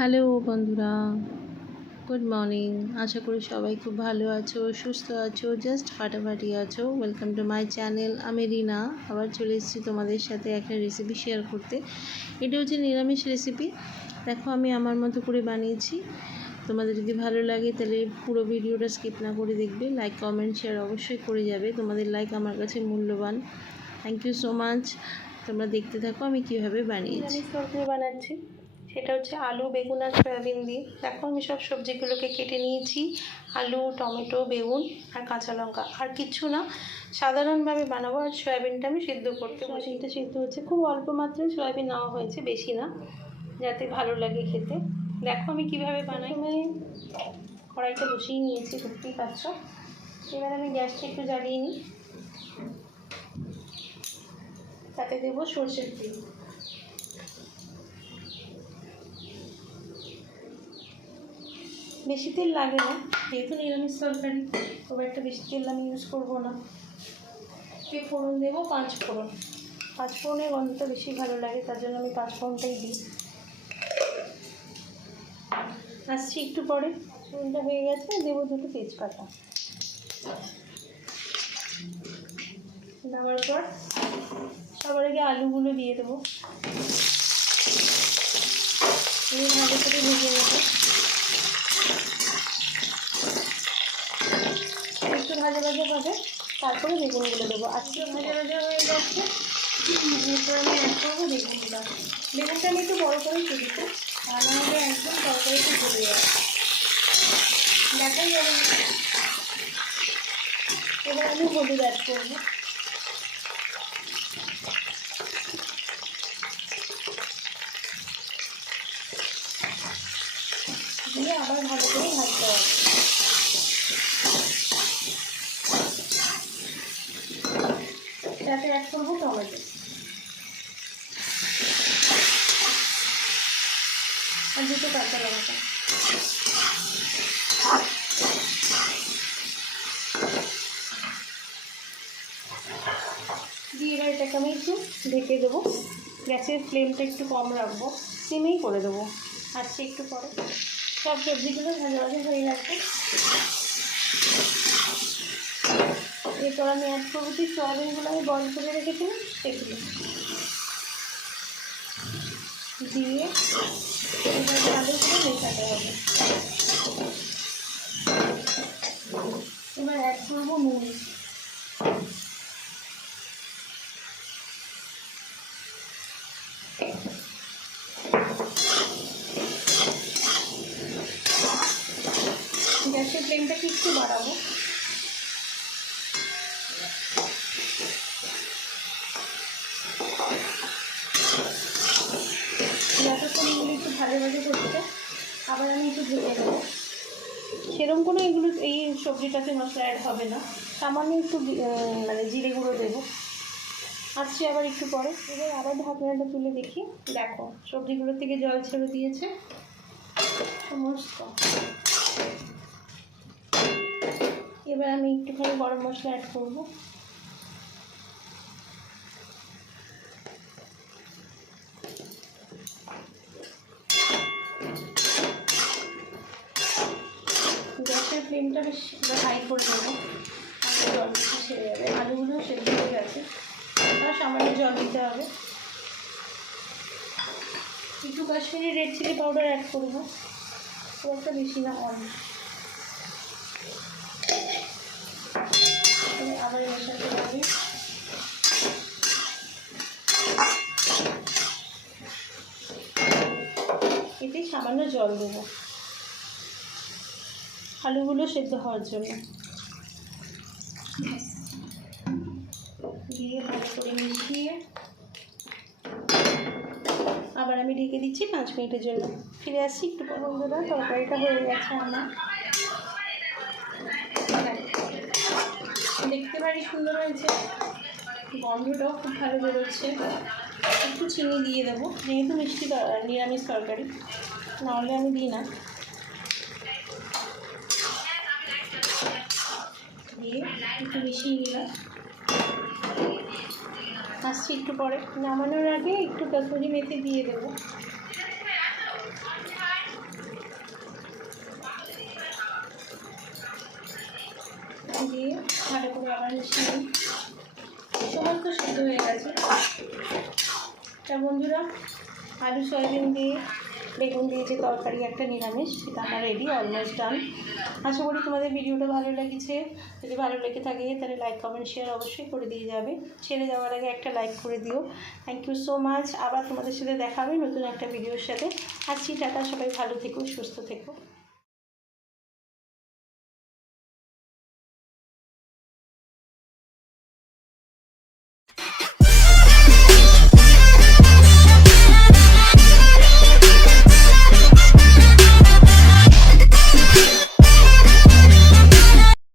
Hello বন্ধুরা, good morning. আশা করি সবাই খুব ভালো আছো, সুস্থ আছো জাস্ট ফাটাফাটি আছো। ওয়েলকাম টু মাই চ্যানেল আমি রিনা। আবার চলে এসেছি তোমাদের সাথে একটা রেসিপি শেয়ার করতে। এটা হচ্ছে নিরামিষ রেসিপি দেখো, আমি আমার মতো করে বানিয়েছি। তোমাদের যদি ভালো লাগে, তাহলে পুরো ভিডিওটা স্কিপ না করে দেখবে। লাইক কমেন্ট শেয়ার অবশ্যই করে যাবে। তোমাদের লাইক আমার কাছে মূল্যবান। থ্যাংক ইউ সো মাচ তোমরা দেখতে থাকো আমি কীভাবে বানিয়েছি। বানাচ্ছি। সেটা হচ্ছে আলু বেগুন আর সয়াবিন দিয়ে। দেখো আমি সব সবজিগুলোকে কেটে নিয়েছি আলু টমেটো বেগুন আর কাঁচা লঙ্কা। আর কিচ্ছু না সাধারণভাবে বানাবো আর সয়াবিনটা আমি সিদ্ধ করতে সয়াবিনটা সিদ্ধ হচ্ছে। খুব অল্প মাত্রায় সয়াবিন নেওয়া হয়েছে বেশি না যাতে ভালো লাগে খেতে। দেখো আমি কীভাবে বানাই। মানে কড়াইটা বসিয়ে নিয়েছি দেখতেই পাচ্ছ। এবার আমি গ্যাসটা একটু জ্বালিয়ে নিই। তাতে দেবো সর্ষের তেল। বেশি তেল লাগে না, যেহেতু নিরামিষ তরকারি, খুব একটা বেশি তেল আমি ইউজ করব না। এই ফোড়ন দেবো, পাঁচ ফোড়ন। পাঁচ ফোড়নের গন্ধটা বেশি ভালো লাগে, তার জন্য আমি পাঁচ ফোড়নটাই দিই। আসছি একটু পরে ফোড়নটা হয়ে গেছে, দেবো দুটো তেজপাতা। দেওয়ার পর সবার আগে আলুগুলো দিয়ে দেবো দিয়ে ভালো করে ভেজে নেব একটু ভাজা ভাজা হবে তারপরে বেগুনগুলো দেবো। আজকে ভাজা ভাজা হয়ে এরপর আমি অ্যাড করব বেগুনগুলো বেগুনটা আমি একটু বড়ো করে কেটেছি তা না হলে একদম তরকারিতে চলে যাবে দেখাই যাবে এবার আমি হলুদ অ্যাড করব। দিয়ে আবার ভালো করে ভাজতে হবে। তাতে অ্যাড করব টমেটো। আর দুটো কাঁচা লঙ্কা। দিয়ে এবার এটাকে আমি একটু ঢেকে দেবো। গ্যাসের ফ্লেমটা একটু কম রাখব। সিমেই করে দেবো। আসছে একটু পরে। সব সবজিগুলো ভাজা ভাজা হয়ে গেছে। এরপর আমি অ্যাড করব যে সয়াবিনগুলো আমি বয়েল করে রেখেছিলাম, সেগুলো। দিয়ে এবার ভালো মেশাতে হবে। এবার অ্যাড করব নুন। গ্যাসের ফ্লেমটাকে একটু বাড়াবো? ভালো করছে আবার আমি একটু ভেজে নেব সেরকম কোনো এগুলো এই সবজিটাতে মশলা অ্যাড হবে না। সামান্য একটু মানে জিরে গুঁড়ো দেবো। আসছি আবার একটু পরে। এবার আবার ঢাকনাটা তুলে দেখি। দেখো সবজিগুলো থেকে জল ছেড়ে দিয়েছে। সমস্ত। এবার আমি একটুখানি গরম মশলা অ্যাড করব। গ্যাসের বেশ হাই করে তাহলে জল ছেড়ে যাবে। আলুগুলো সেদ্ধ হয়ে গেছে। আর সামান্য জল দিতে হবে। একটু Kashmiri red chilli powder add করব। খুব একটা বেশি না অনেক আবার মেশাতে হবে এতে সামান্য জল দেবো। আলুগুলো সেদ্ধ হওয়ার জন্য। দিয়ে ভালো করে মিশিয়ে আবার আমি ঢেকে দিচ্ছি পাঁচ মিনিটের জন্য। ফিরে আসছি একটু বন্ধুরা, তরকারিটা হয়ে গেছে আমার। দেখতে পারি সুন্দর হয়েছে। গন্ধটাও খুব ভালো বেরোচ্ছে। একটু চিনি দিয়ে দেবো, যেহেতু মিষ্টি নিরামিষ তরকারি। নাহলে আমি দিই না। দিয়ে একটু মিশিয়ে নিলাম। আসছি একটু পরে। নামানোর আগে একটু কসুরি মেথি দিয়ে দেব। দিয়ে ভালো করে আবার মিশিয়ে সমস্ত সিদ্ধ হয়ে গেছে। তা বন্ধুরা আলু, সয়াবিন দিয়ে বেগুন দিয়ে যে তরকারি একটা নিরামিষ, সেটা আমার রেডি অলমোস্ট ডান আশা করি তোমাদের ভিডিওটা ভালো লেগেছে। যদি ভালো লেগে থাকে, তাহলে লাইক কমেন্ট শেয়ার অবশ্যই করে দিয়ে যাবে। ছেড়ে যাওয়ার আগে একটা লাইক করে দিও। থ্যাংক ইউ সো মাচ আবার তোমাদের সাথে দেখাবে নতুন একটা ভিডিওর সাথে। আর টাটা, সবাই ভালো থেকো, সুস্থ থেকো।